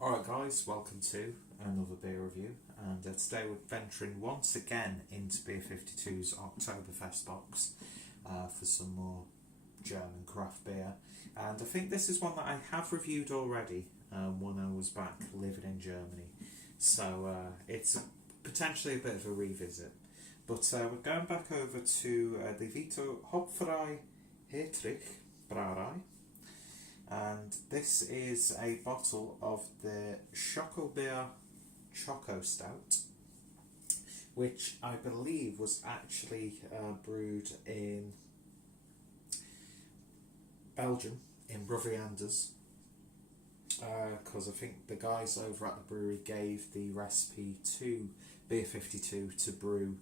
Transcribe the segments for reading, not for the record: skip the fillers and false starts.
Alright guys, welcome to another beer review, and today we're venturing once again into Beer52's Oktoberfest box for some more German craft beer. And I think this is one that I have reviewed already when I was back living in Germany, so it's potentially a bit of a revisit. But we're going back over to the VETO Hopferei Hertrich Brouwerij. And this is a bottle of the Schokobär Choco Stout, which I believe was actually brewed in Belgium, in Brouwerij, because I think the guys over at the brewery gave the recipe to Beer52 to brew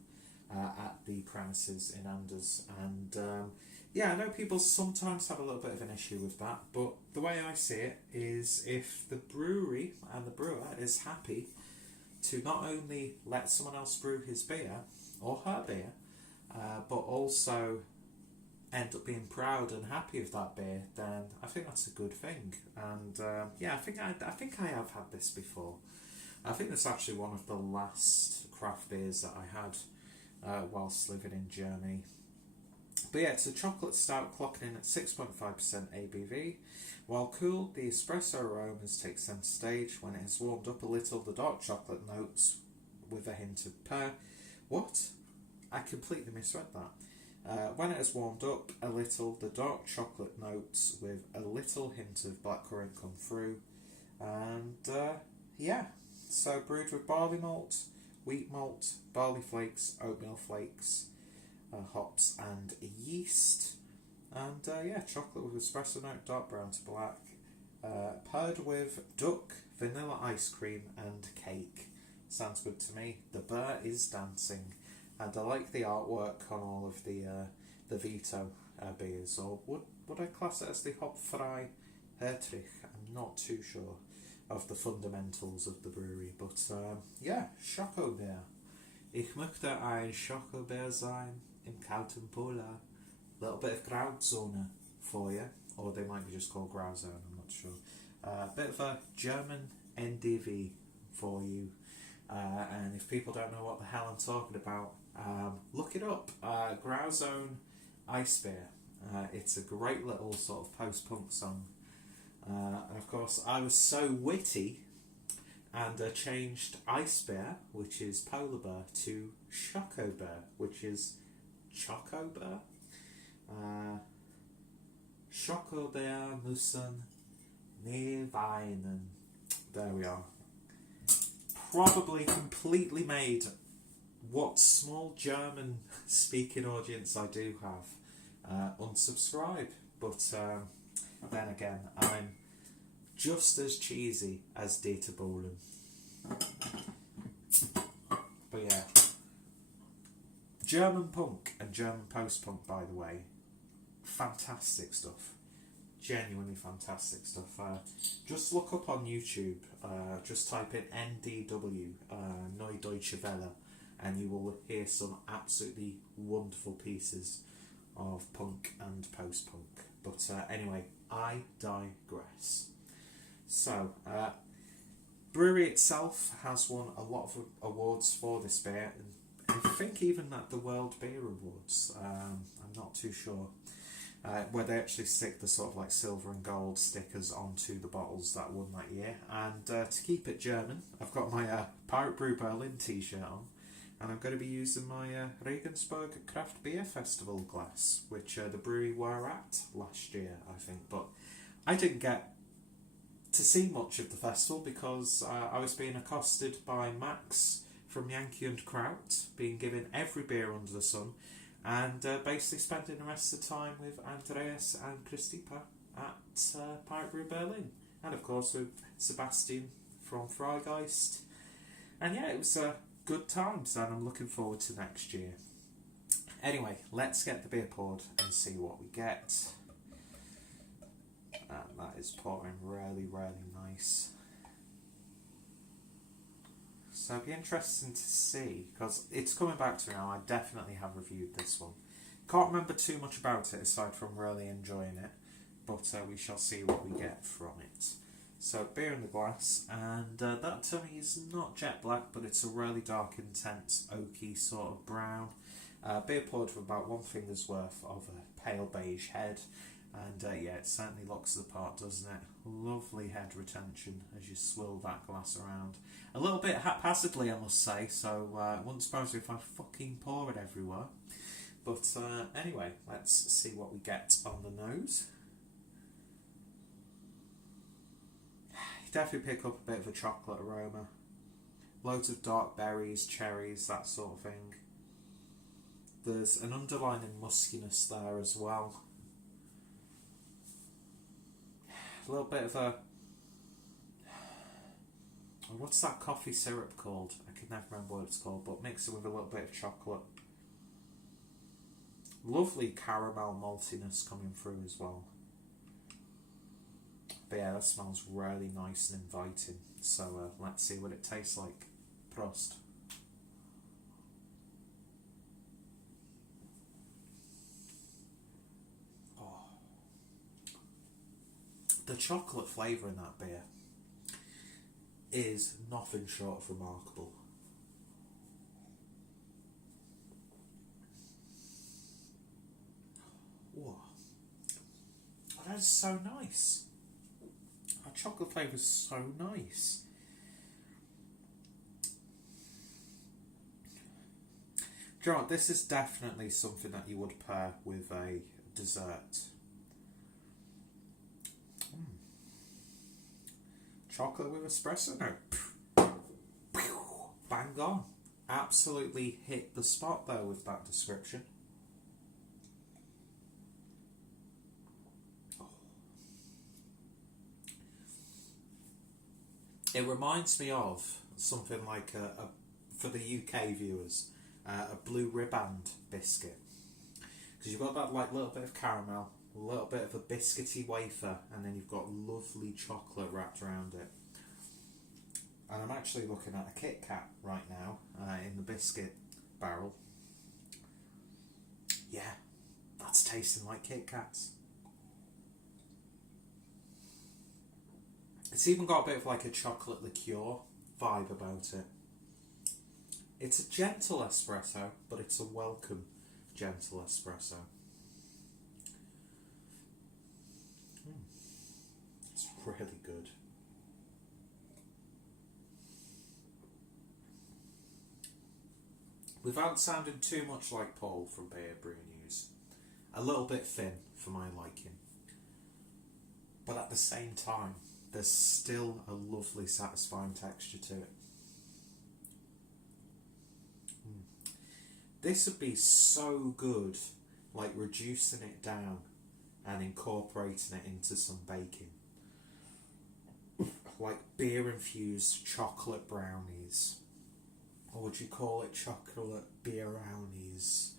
at the premises in Anders, and yeah, I know people sometimes have a little bit of an issue with that, but the way I see it is if the brewery and the brewer is happy to not only let someone else brew his beer or her beer, but also end up being proud and happy with that beer, then I think that's a good thing. And yeah, I think I have had this before. I think that's actually one of the last craft beers that I had whilst living in Germany. But yeah, it's a chocolate stout clocking in at 6.5% ABV. While cooled, the espresso aromas take centre stage. When it has warmed up a little, the dark chocolate notes with a hint of pear. What? I completely misread that. When it has warmed up a little, the dark chocolate notes with a little hint of blackcurrant come through. And yeah, so brewed with barley malt, wheat malt, barley flakes, oatmeal flakes, hops and yeast, and yeah, chocolate with espresso note, dark brown to black, paired with duck, vanilla ice cream and cake. Sounds good to me. The bear is dancing, and I like the artwork on all of the VETO beers, or would I class it as the Hopferei Hertrich? I'm not too sure of the fundamentals of the brewery, but yeah, Schokobär. Ich möchte ein Schokobär sein im kalten Polar. Little bit of Grauzone for you, or they might be just called Grauzone, I'm not sure. Bit of a German NDV for you, and if people don't know what the hell I'm talking about, look it up. Grauzone Ice Beer. It's a great little sort of post-punk song, and of course I was so witty and changed Ice Bear, which is polar bear, to Schokobär, which is Schokobär. Schokobär müssen nie weinen. There we are. Probably completely made what small German speaking audience I do have unsubscribe, but then again, I'm just as cheesy as Dieter Bohlen. But yeah, German punk and German post-punk, by the way, fantastic stuff. Genuinely fantastic stuff. Just look up on YouTube, just type in NDW, Neue Deutsche Welle, and you will hear some absolutely wonderful pieces of punk and post-punk. But anyway, I digress. So, brewery itself has won a lot of awards for this beer, and I think even at the World Beer Awards. I'm not too sure where they actually stick the sort of like silver and gold stickers onto the bottles that won that year. And to keep it German, I've got my Pirate Brew Berlin t-shirt on, and I'm going to be using my Regensburg Craft Beer Festival glass, which the brewery were at last year, I think. But I didn't get to see much of the festival because I was being accosted by Max from Yankee and Kraut, being given every beer under the sun, and basically spending the rest of the time with Andreas and Christipa at Pirate Brew Berlin, and of course with Sebastian from Freigeist. And yeah, it was good times, and I'm looking forward to next year. Anyway, let's get the beer poured and see what we get. And that is pouring really, really nice. So it'll be interesting to see, because it's coming back to me now. I definitely have reviewed this one. Can't remember too much about it aside from really enjoying it, but we shall see what we get from it. So beer in the glass, and that to me is not jet black, but it's a really dark, intense, oaky sort of brown. Beer poured for about one finger's worth of a pale beige head, and yeah, it certainly looks the part, doesn't it? Lovely head retention as you swill that glass around. A little bit haphazardly, I must say, so it wouldn't surprise me if I fucking pour it everywhere. But anyway, let's see what we get on the nose. You definitely pick up a bit of a chocolate aroma. Loads of dark berries, cherries, that sort of thing. There's an underlying muskiness there as well. A little bit of a... what's that coffee syrup called? I can never remember what it's called, but mix it with a little bit of chocolate. Lovely caramel maltiness coming through as well. But yeah, that smells really nice and inviting. So let's see what it tastes like. Prost. Oh. The chocolate flavour in that beer is nothing short of remarkable. Whoa. Oh, that is so nice. That chocolate flavour is so nice. Do you know what? This is definitely something that you would pair with a dessert. Chocolate with espresso? No. Bang on. Absolutely hit the spot there with that description. It reminds me of something like for the UK viewers, a blue riband biscuit. Because you've got that like little bit of caramel, a little bit of a biscuity wafer, and then you've got lovely chocolate wrapped around it. And I'm actually looking at a Kit Kat right now in the biscuit barrel. Yeah, that's tasting like Kit Kats. It's even got a bit of like a chocolate liqueur vibe about it. It's a gentle espresso, but it's a welcome gentle espresso. It's really good. Without sounding too much like Paul from Beer Brew News, a little bit thin for my liking. But at the same time, there's still a lovely satisfying texture to it. This would be so good, like reducing it down and incorporating it into some baking. Like beer infused chocolate brownies. Or would you call it chocolate beer brownies?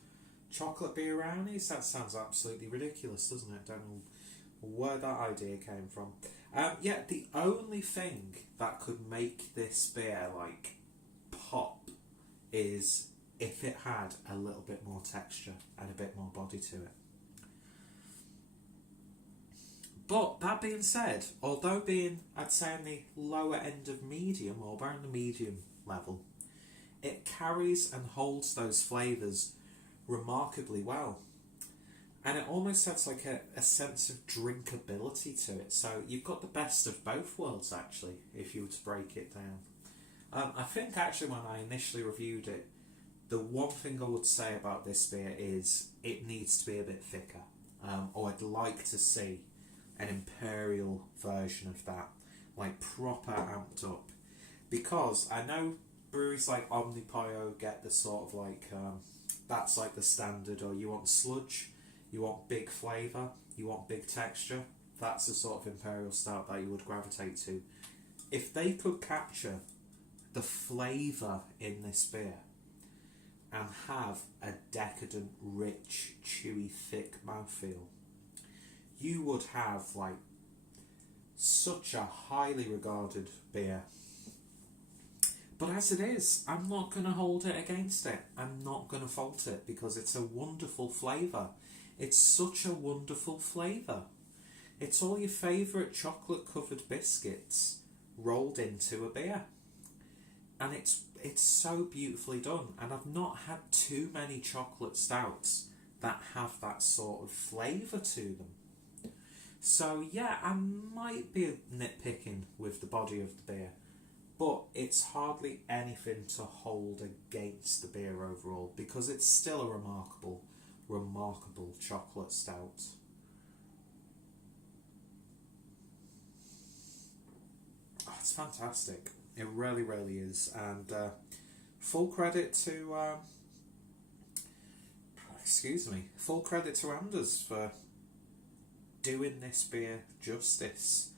Chocolate beer brownies? That sounds absolutely ridiculous, doesn't it? Don't know where that idea came from. Yeah, the only thing that could make this beer like pop is if it had a little bit more texture and a bit more body to it. But that being said, although being, I'd say, on the lower end of medium, or around the medium level, it carries and holds those flavours remarkably well. And it almost has like a sense of drinkability to it. So you've got the best of both worlds, actually, if you were to break it down. I think, actually, when I initially reviewed it, the one thing I would say about this beer is it needs to be a bit thicker. Or I'd like to see an imperial version of that, like proper amped up. Because I know breweries like Omnipio get the sort of like, that's like the standard, or you want sludge, you want big flavour, you want big texture. That's the sort of imperial stout that you would gravitate to. If they could capture the flavour in this beer and have a decadent, rich, chewy, thick mouthfeel, you would have like such a highly regarded beer. But as it is, I'm not going to hold it against it. I'm not going to fault it because it's a wonderful flavour. It's such a wonderful flavour. It's all your favourite chocolate covered biscuits rolled into a beer, and it's so beautifully done. And I've not had too many chocolate stouts that have that sort of flavour to them. So yeah, I might be nitpicking with the body of the beer, but it's hardly anything to hold against the beer overall, because it's still a remarkable chocolate stout. Oh, it's fantastic. It really, really is. And full credit to, full credit to Anders for doing this beer justice.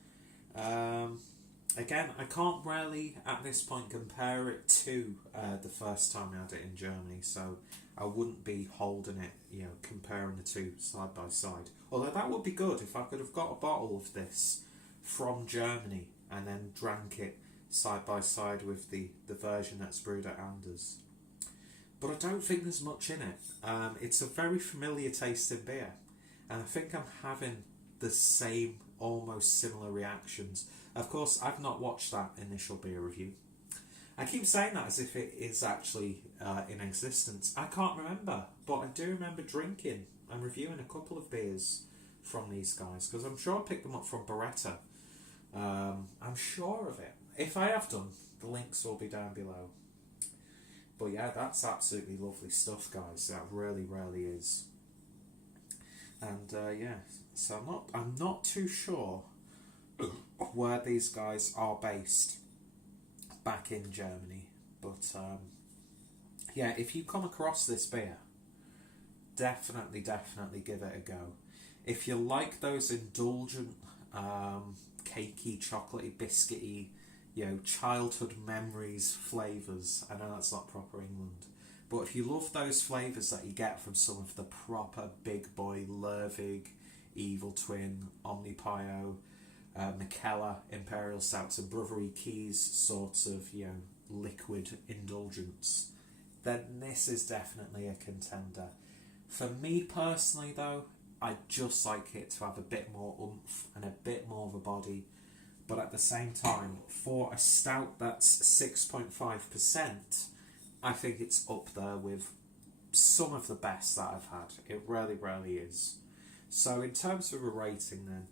Again, I can't really at this point compare it to the first time I had it in Germany, so I wouldn't be holding it, comparing the two side by side. Although that would be good if I could have got a bottle of this from Germany and then drank it side by side with the version that's brewed at Anders. But I don't think there's much in it. It's a very familiar tasting beer, and I think I'm having the same, almost similar reactions. Of course, I've not watched that initial beer review. I keep saying that as if it is actually in existence. I can't remember, but I do remember drinking and reviewing a couple of beers from these guys, because I'm sure I picked them up from Beretta. I'm sure of it. If I have done, the links will be down below. But yeah, that's absolutely lovely stuff, guys. That really, really is. And yeah, so I'm not too sure where these guys are based back in Germany, but yeah, if you come across this beer, definitely give it a go. If you like those indulgent, cakey, chocolatey, biscuity, childhood memories flavours, I know that's not proper England, but if you love those flavours that you get from some of the proper big boy Lervig, Evil Twin, Omnipio, Mikella, Imperial Stouts and Brouwerij Keys sorts of, liquid indulgence, then this is definitely a contender. For me personally though, I just like it to have a bit more oomph and a bit more of a body, but at the same time, for a stout that's 6.5%, I think it's up there with some of the best that I've had. It really, really is. So in terms of a rating then,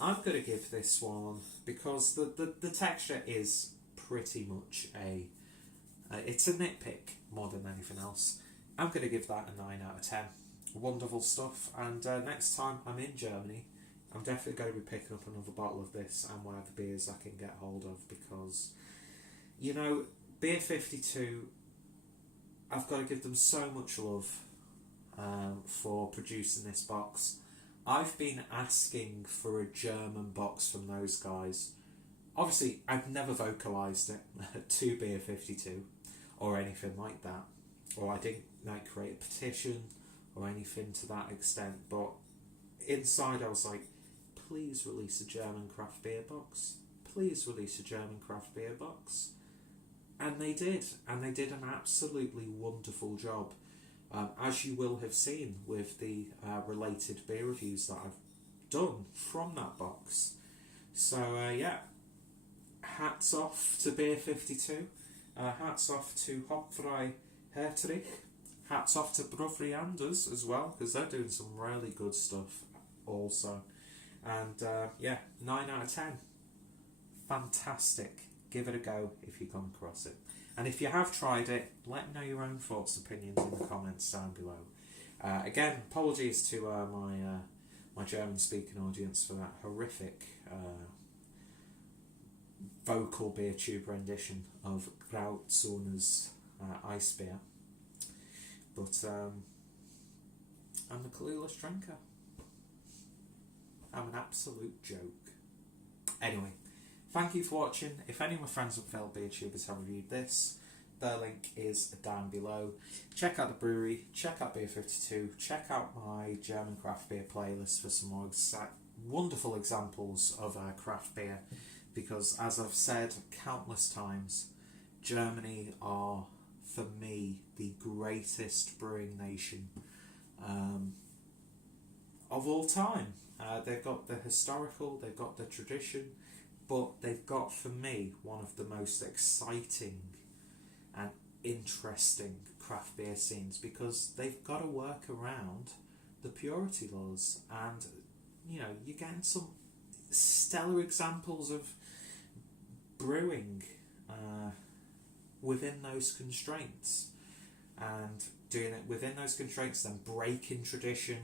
I'm going to give this one, because the texture is pretty much it's a nitpick more than anything else. I'm going to give that a 9 out of 10. Wonderful stuff. And next time I'm in Germany, I'm definitely going to be picking up another bottle of this and whatever beers I can get hold of, because, Beer52, I've got to give them so much love for producing this box. I've been asking for a German box from those guys. Obviously, I've never vocalised it to Beer52 or anything like that, or I didn't create a petition or anything to that extent, but inside I was like, please release a German craft beer box. Please release a German craft beer box. And they did an absolutely wonderful job. As you will have seen with the related beer reviews that I've done from that box. So yeah, hats off to Beer52, hats off to Hopferei Hertrich, hats off to Brouwerij Anders as well, because they're doing some really good stuff also. And yeah, 9 out of 10. Fantastic. Give it a go if you come across it. And if you have tried it, let me know your own thoughts and opinions in the comments down below. Again, apologies to my German-speaking audience for that horrific vocal beer tube rendition of Grauzonen's ice beer. But I'm the clueless drinker. I'm an absolute joke. Anyway, thank you for watching. If any of my friends and fellow beer tubers have reviewed this, their link is down below. Check out the brewery, check out Beer52, check out my German craft beer playlist for some more wonderful examples of craft beer, because as I've said countless times, Germany are, for me, the greatest brewing nation of all time. They've got the historical, they've got the tradition, but they've got, for me, one of the most exciting and interesting craft beer scenes, because they've got to work around the purity laws, and you know, you're getting some stellar examples of brewing within those constraints, and doing it within those constraints, then breaking tradition,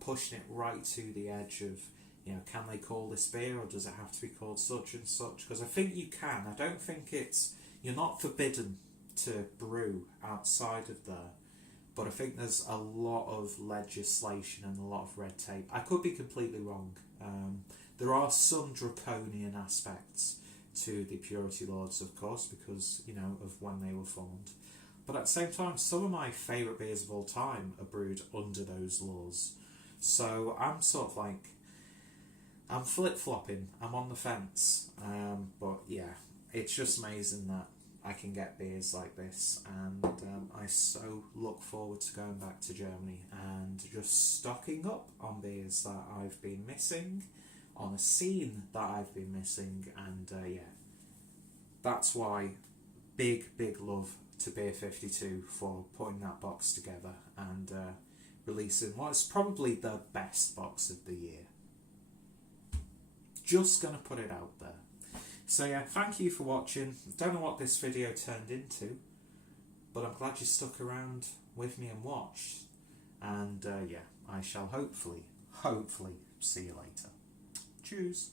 pushing it right to the edge of, you know, can they call this beer, or does it have to be called such and such? Because I think you can. I don't think you're not forbidden to brew outside of there, but I think there's a lot of legislation and a lot of red tape. I could be completely wrong. There are some draconian aspects to the purity laws, of course, because, you know, of when they were formed. But at the same time, some of my favourite beers of all time are brewed under those laws. So I'm sort of like, I'm flip-flopping, I'm on the fence. But yeah, it's just amazing that I can get beers like this, and I so look forward to going back to Germany and just stocking up on beers that I've been missing, on a scene that I've been missing, and yeah, that's why big love to Beer52 for putting that box together and releasing what's probably the best box of the year. Just gonna put it out there. So yeah, thank you for watching. Don't know what this video turned into, but I'm glad you stuck around with me and watched. And yeah, I shall hopefully see you later. Cheers.